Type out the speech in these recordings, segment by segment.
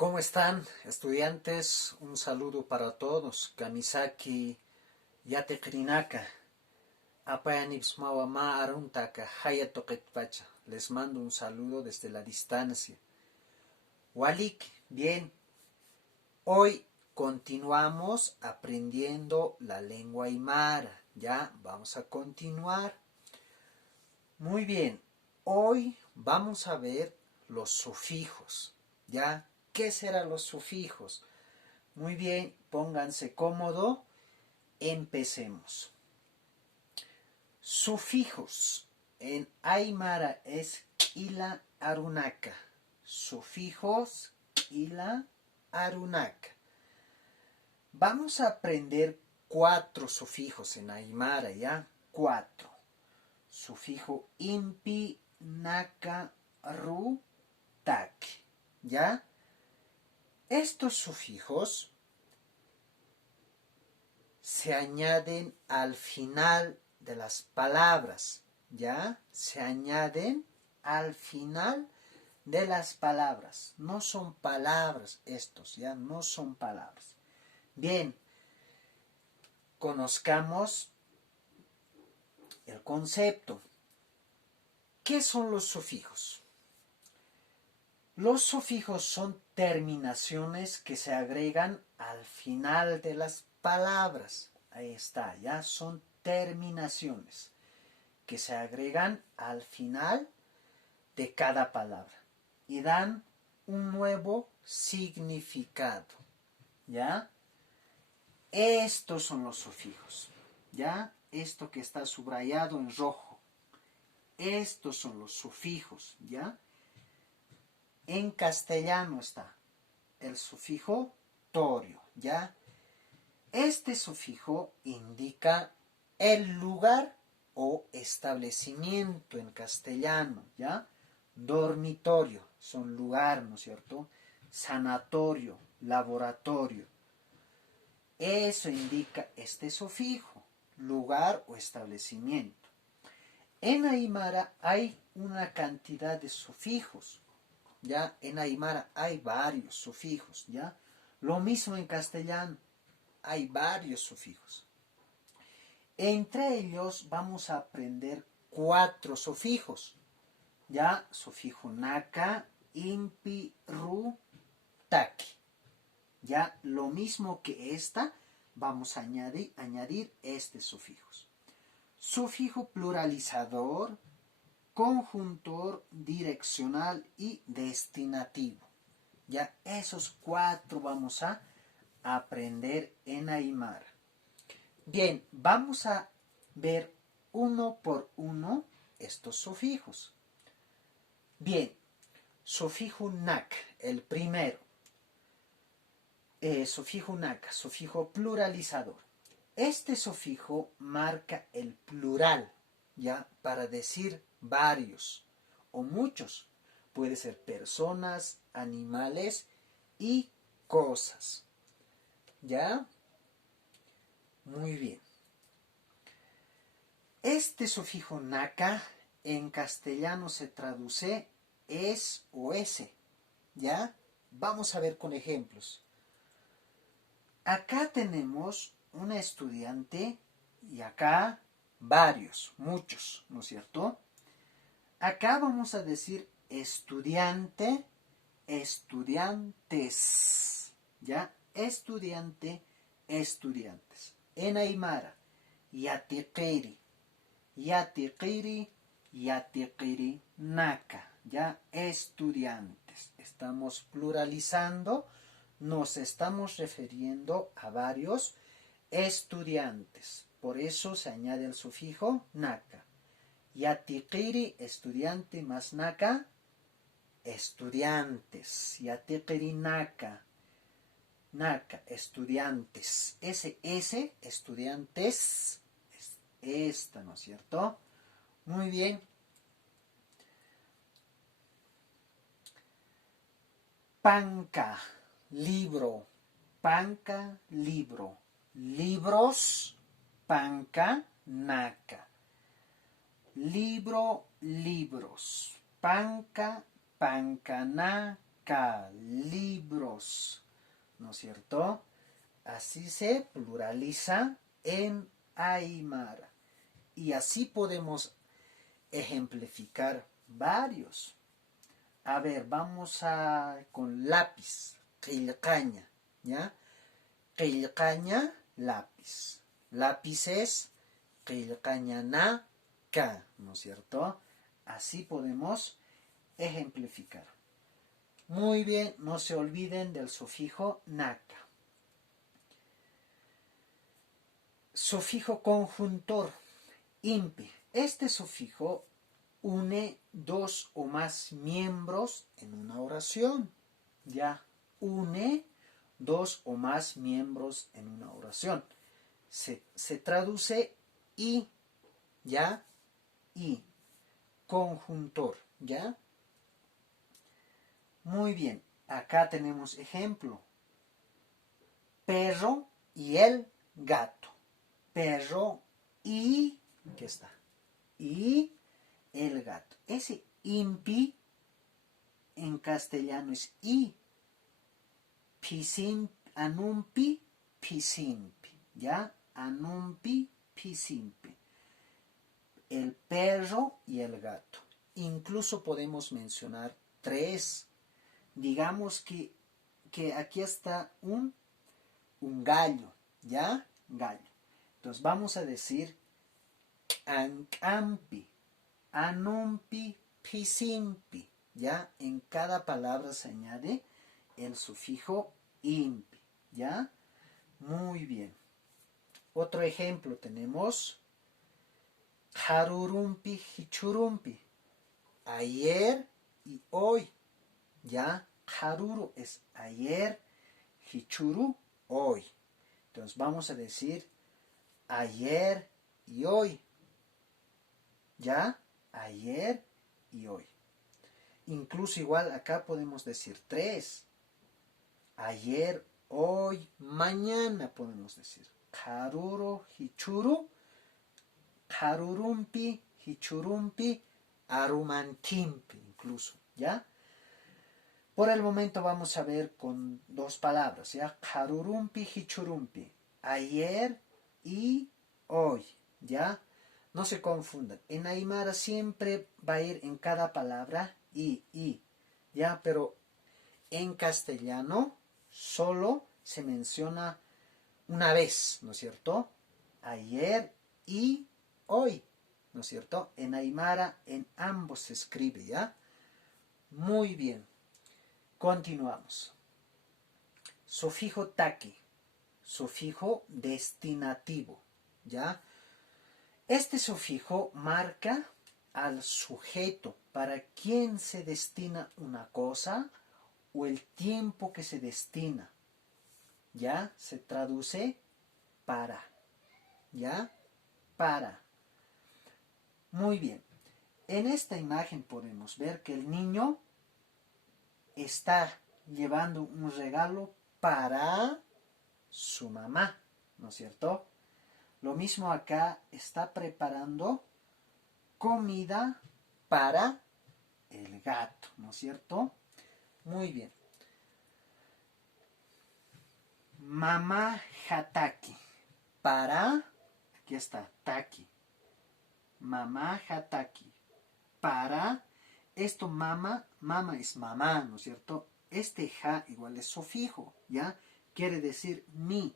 ¿Cómo están, estudiantes? Un saludo para todos. Kamisaki Yatekrinaka. Apayanipsmawa aruntaka hayatoqetpacha. Les mando un saludo desde la distancia. Walik, bien. Hoy continuamos aprendiendo la lengua aymara. Ya, vamos a continuar. Muy bien. Hoy vamos a ver los sufijos. ¿Ya? ¿Qué serán los sufijos? Muy bien, pónganse cómodo. Empecemos. Sufijos. En aymara es k'ila arunaka. Sufijos k'ila arunaka. Vamos a aprender 4 sufijos en aymara, ¿ya? 4. Sufijo impi, naka, ru, tak. ¿Ya? Estos sufijos se añaden al final de las palabras, ¿ya? Se añaden al final de las palabras. No son palabras estos, ¿ya? No son palabras. Bien, conozcamos el concepto. ¿Qué son los sufijos? Los sufijos son terminaciones que se agregan al final de las palabras. Ahí está, ya son terminaciones que se agregan al final de cada palabra y dan un nuevo significado. ¿Ya? Estos son los sufijos. ¿Ya? Esto que está subrayado en rojo. Estos son los sufijos. ¿Ya? En castellano está el sufijo torio, ¿ya? Este sufijo indica el lugar o establecimiento en castellano, ¿ya? Dormitorio, son lugar, ¿no es cierto? Sanatorio, laboratorio. Eso indica este sufijo, lugar o establecimiento. En aymara hay una cantidad de sufijos. ¿Ya? En aymara hay varios sufijos, ¿ya? Lo mismo en castellano, hay varios sufijos. Entre ellos vamos a aprender 4 sufijos, ¿ya? Sufijo naka, impi, ru, taki. ¿Ya? Lo mismo que esta, vamos a añadir estos sufijos. Sufijo pluralizador, conjuntor, direccional y destinativo. Ya esos 4 vamos a aprender en aymara. Bien, vamos a ver uno por uno estos sufijos. Bien, sufijo nak, el primero. Sufijo nak, sufijo pluralizador. Este sufijo marca el plural, ¿ya? Para decir varios o muchos. Puede ser personas, animales y cosas. ¿Ya? Muy bien. Este sufijo naka en castellano se traduce es o ese. ¿Ya? Vamos a ver con ejemplos. Acá tenemos una estudiante y acá varios, muchos, ¿no es cierto? Acá vamos a decir estudiante, estudiantes, ¿ya? Estudiante, estudiantes. En aymara, yatiqiri, yatiqiri, yatiqiri, naka, ¿ya? Estudiantes. Estamos pluralizando, nos estamos refiriendo a varios estudiantes. Por eso se añade el sufijo naka. Yatiqiri, estudiante, más naka, estudiantes. Yatiqiri naka, naka, estudiantes. Ese, estudiantes, es esta, ¿no es cierto? Muy bien. Panca, libro. Panca, libro. Libros, panca, naka. Libro, libros. Panca, panca, naka. Ka, libros, ¿no es cierto? Así se pluraliza en aymara. Y así podemos ejemplificar varios. A ver, vamos con lápiz, qillqaña, ¿ya? Qillqaña, lápiz. Lápices, qillqaña na, ka, ¿no es cierto? Así podemos ejemplificar. Muy bien, no se olviden del sufijo naka. Sufijo conjuntor, impi. Este sufijo une dos o más miembros en una oración. Ya, une dos o más miembros en una oración. Se traduce y, ya, y, conjuntor, ya. Muy bien, acá tenemos ejemplo. Perro y el gato. Perro y, ¿qué está? Y el gato. Ese impi en castellano es i. Pisin, anumpi, pisimpi. ¿Ya? Anumpi, pisimpi. El perro y el gato. Incluso podemos mencionar tres. Digamos que aquí está un gallo. ¿Ya? Gallo. Entonces vamos a decir ancampi, anumpi, pisimpi. ¿Ya? En cada palabra se añade el sufijo impi. ¿Ya? Muy bien. Otro ejemplo tenemos harurumpi, hichurumpi. Ayer y hoy. ¿Ya? Haruru es ayer, hichuru hoy. Entonces vamos a decir ayer y hoy. ¿Ya? Ayer y hoy. Incluso igual acá podemos decir tres. Ayer, hoy, mañana podemos decir. Haruru, hichuru, harurumpi, hichurumpi, arumantimpi incluso. ¿Ya? Por el momento vamos a ver con dos palabras. ¿Ya? Harurumpi, hichurumpi. Ayer y hoy. ¿Ya? No se confundan. En aymara siempre va a ir en cada palabra y. ¿Ya? Pero en castellano solo se menciona una vez, ¿no es cierto? Ayer y hoy, ¿no es cierto? En aymara en ambos se escribe, ¿ya? Muy bien. Continuamos. Sufijo taki. Sufijo destinativo, ¿ya? Este sufijo marca al sujeto para quien se destina una cosa o el tiempo que se destina. ¿Ya? Se traduce para. ¿Ya? Para. Muy bien. En esta imagen podemos ver que el niño está llevando un regalo para su mamá, ¿no es cierto? Lo mismo acá, está preparando comida para el gato, ¿no es cierto? Muy bien. Mamá hataki. Para, aquí está, taki. Mamá hataki. Para, esto mama es mamá, ¿no es cierto? Este ja igual es sufijo, ¿ya? Quiere decir mi.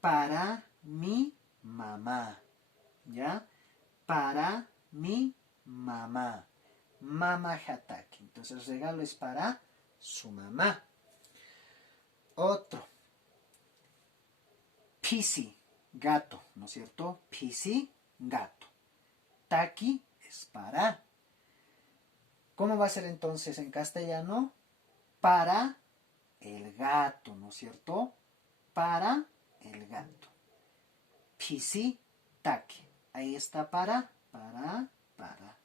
Para mi mamá, ¿ya? Para mi mamá. Mama hataki. Entonces el regalo es para su mamá. Otro. Pisi, gato, ¿no es cierto? Pisi, gato. Taki es para. ¿Cómo va a ser entonces en castellano? Para el gato, ¿no es cierto? Para el gato. Pisi, taki. Ahí está para,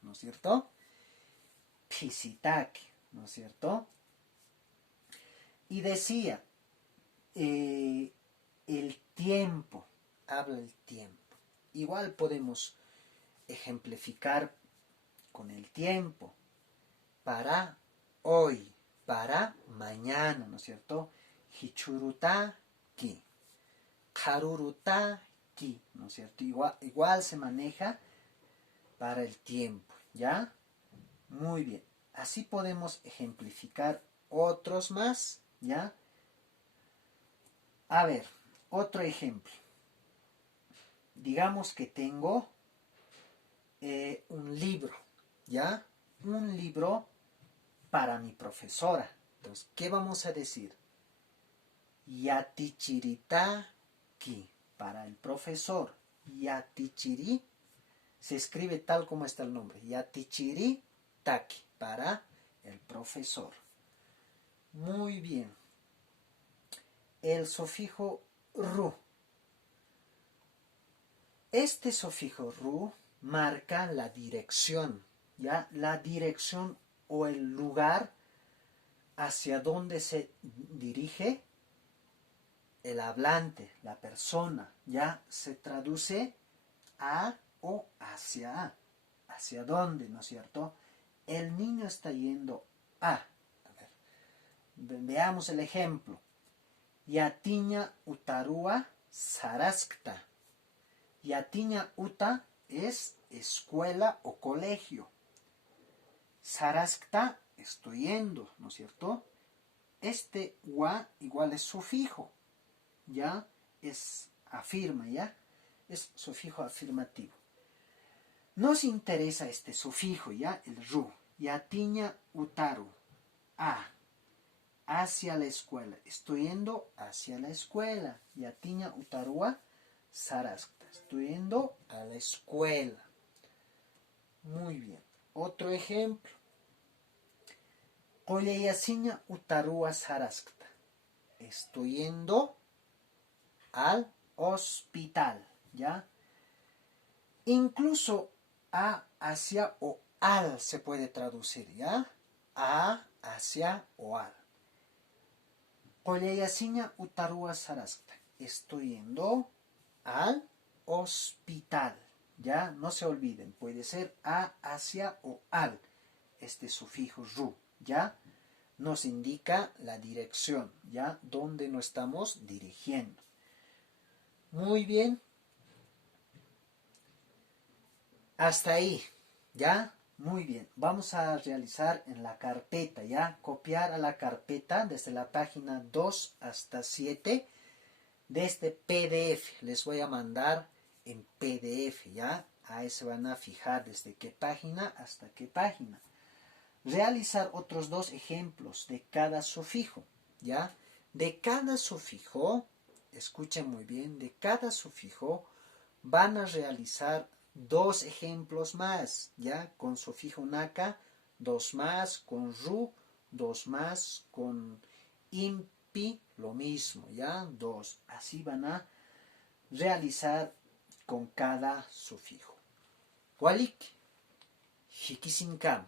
¿no es cierto? Pisitaki, ¿no es cierto? Y decía, el tiempo, habla el tiempo. Igual podemos ejemplificar con el tiempo. Para hoy, para mañana, ¿no es cierto? Hichurutaki, karurutaki, ¿no es cierto? Igual se maneja para el tiempo, ¿ya? Muy bien. Así podemos ejemplificar otros más, ¿ya? A ver, otro ejemplo. Digamos que tengo un libro, ¿ya? Un libro para mi profesora. Entonces, ¿qué vamos a decir? Yatichiritaki, para el profesor. Yatichiri se escribe tal como está el nombre. Yatichiritaki, para el profesor. Muy bien. El sufijo ru. Este sufijo ru marca la dirección, ¿ya? La dirección o el lugar hacia donde se dirige el hablante, la persona, ¿ya? Se traduce a o hacia. ¿Hacia dónde, no es cierto? El niño está yendo a. A ver, veamos el ejemplo. Yatiña utarua saraskta. Yatiña uta es escuela o colegio. Saraskta, estoy yendo, ¿no es cierto? Este wa igual es sufijo, ¿ya? Es afirma, ¿ya? Es sufijo afirmativo. Nos interesa este sufijo, ¿ya? El ru. Yatiña utaru. A. Hacia la escuela. Estoy yendo hacia la escuela. Yatiña utarua saraskta. Estoy yendo a la escuela. Muy bien. Otro ejemplo. Qolleyasiña utarua saraskta. Estoy yendo al hospital, ¿ya? Incluso a, hacia o al se puede traducir, ¿ya? A, hacia o al. Qolleyasiña utarua saraskta. Estoy yendo al hospital, ¿ya? No se olviden, puede ser a, hacia o al. Este sufijo ru, ¿ya? Nos indica la dirección, ¿ya? Donde nos estamos dirigiendo. Muy bien. Hasta ahí, ¿ya? Muy bien. Vamos a realizar en la carpeta, ¿ya? Copiar a la carpeta desde la página 2 hasta 7 de este PDF. Les voy a mandar en PDF, ¿ya? Ahí se van a fijar desde qué página hasta qué página. Realizar otros dos ejemplos de cada sufijo, ¿ya? De cada sufijo, escuchen muy bien, de cada sufijo van a realizar dos ejemplos más, ¿ya? Con sufijo naka, dos más, con ru, dos más, con impi, lo mismo, ¿ya? Dos. Así van a realizar con cada sufijo. Walik, hikisinkama.